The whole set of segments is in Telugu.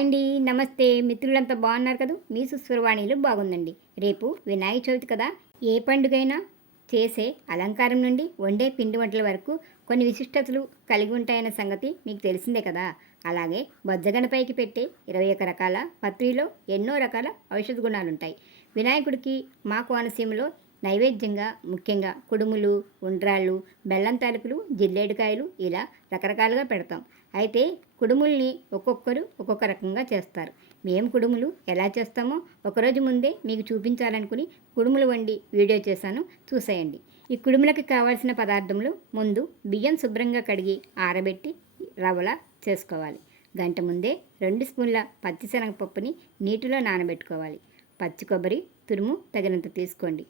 హాయ్ అండి. నమస్తే మిత్రులంతా బాగున్నారు కదా. మీ సుస్వరవాణిలో బాగుందండి. రేపు వినాయక చవితి కదా. ఏ పండుగైనా చేసే అలంకారం నుండి వండే పిండి వంటల వరకు కొన్ని విశిష్టతలు కలిగి ఉంటాయన్న సంగతి మీకు తెలిసిందే కదా. అలాగే బొజ్జగనపైకి పెట్టే 21 రకాల పత్రిలో ఎన్నో రకాల ఔషధ గుణాలుంటాయి. వినాయకుడికి మా కోనసీమలో నైవేద్యంగా ముఖ్యంగా కుడుములు, ఉండ్రాళ్ళు, బెల్లం తాలికలు, జిల్లేడుకాయలు ఇలా రకరకాలుగా పెడతాం. అయితే కుడుముల్ని ఒక్కొక్కరు ఒక్కొక్క రకంగా చేస్తారు. మేము కుడుములు ఎలా చేస్తామో ఒకరోజు ముందే మీకు చూపించాలనుకుని కుడుములు వండి వీడియో చేశాను, చూసేయండి. ఈ కుడుములకి కావాల్సిన పదార్థములు: ముందు బియ్యం శుభ్రంగా కడిగి ఆరబెట్టి రవ్వలా చేసుకోవాలి. గంట ముందే 2 స్పూన్ల పచ్చిశనగపప్పుని నీటిలో నానబెట్టుకోవాలి. పచ్చి కొబ్బరి తురుము తగినంత తీసుకోండి.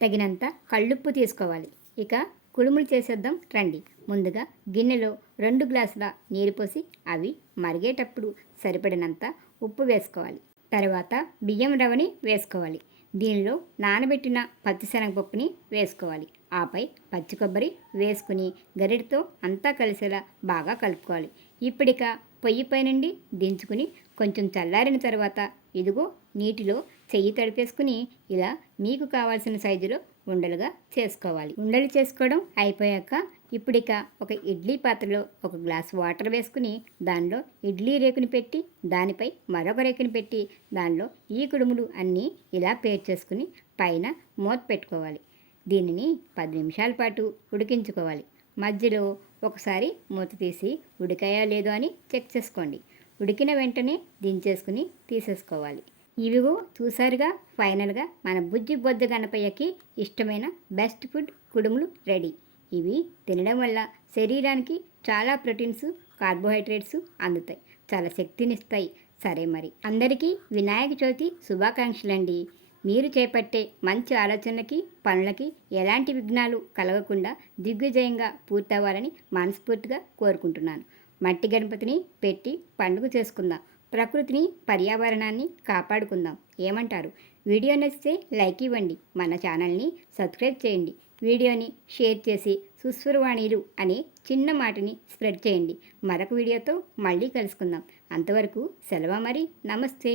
తగినంత కళ్ళుప్పు తీసుకోవాలి. ఇక కుడుములు చేసేద్దాం రండి. ముందుగా గిన్నెలో 2 గ్లాసుల నీరు పోసి అవి మరిగేటప్పుడు సరిపడినంత ఉప్పు వేసుకోవాలి. తర్వాత బియ్యం రవ్వని వేసుకోవాలి. దీనిలో నానబెట్టిన పచ్చిశనగపప్పుని వేసుకోవాలి. ఆపై పచ్చి కొబ్బరి వేసుకుని గరిటతో అంతా కలిసేలా బాగా కలుపుకోవాలి. ఇప్పుడిక పొయ్యిపై నుండి దించుకుని కొంచెం చల్లారిన తర్వాత ఇదిగో నీటిలో చెయ్యి తడిపేసుకుని ఇలా మీకు కావాల్సిన సైజులో ఉండలుగా చేసుకోవాలి. ఉండలు చేసుకోవడం అయిపోయాక ఇప్పుడిక ఒక ఇడ్లీ పాత్రలో 1 గ్లాసు వాటర్ వేసుకుని దానిలో ఇడ్లీ రేకుని పెట్టి దానిపై మరొక రేకుని పెట్టి దానిలో ఈ కుడుములు అన్నీ ఇలా పేర్చేసుకుని పైన మూత పెట్టుకోవాలి. దీనిని 10 నిమిషాల పాటు ఉడికించుకోవాలి. మధ్యలో ఒకసారి మూత తీసి ఉడికాయో లేదో అని చెక్ చేసుకోండి. ఉడికిన వెంటనే దించేసుకుని తీసేసుకోవాలి. ఇవిగో చూసారుగా, ఫైనల్గా మన బుజ్జి బొజ్జ గణపయ్యకి ఇష్టమైన బెస్ట్ ఫుడ్ కుడుములు రెడీ. ఇవి తినడం వల్ల శరీరానికి చాలా ప్రోటీన్స్, కార్బోహైడ్రేట్స్ అందుతాయి, చాలా శక్తినిస్తాయి. సరే మరి అందరికీ వినాయక చవితి శుభాకాంక్షలండి. మీరు చేపట్టే మంచి ఆలోచనలకి పనులకి ఎలాంటి విఘ్నాలు కలగకుండా దిగ్విజయంగా పూర్తవ్వాలని మనస్ఫూర్తిగా కోరుకుంటున్నాను. మట్టి గణపతిని పెట్టి పండుగ చేసుకుందాం. ప్రకృతిని, పర్యావరణాన్ని కాపాడుకుందాం. ఏమంటారు? వీడియో నచ్చితే లైక్ ఇవ్వండి. మన ఛానల్ని సబ్స్క్రైబ్ చేయండి. వీడియోని షేర్ చేసి సుస్వరవాణిలు అనే చిన్న మాటని స్ప్రెడ్ చేయండి. మరొక వీడియోతో మళ్ళీ కలుసుకుందాం. అంతవరకు సెలవు మరి. నమస్తే.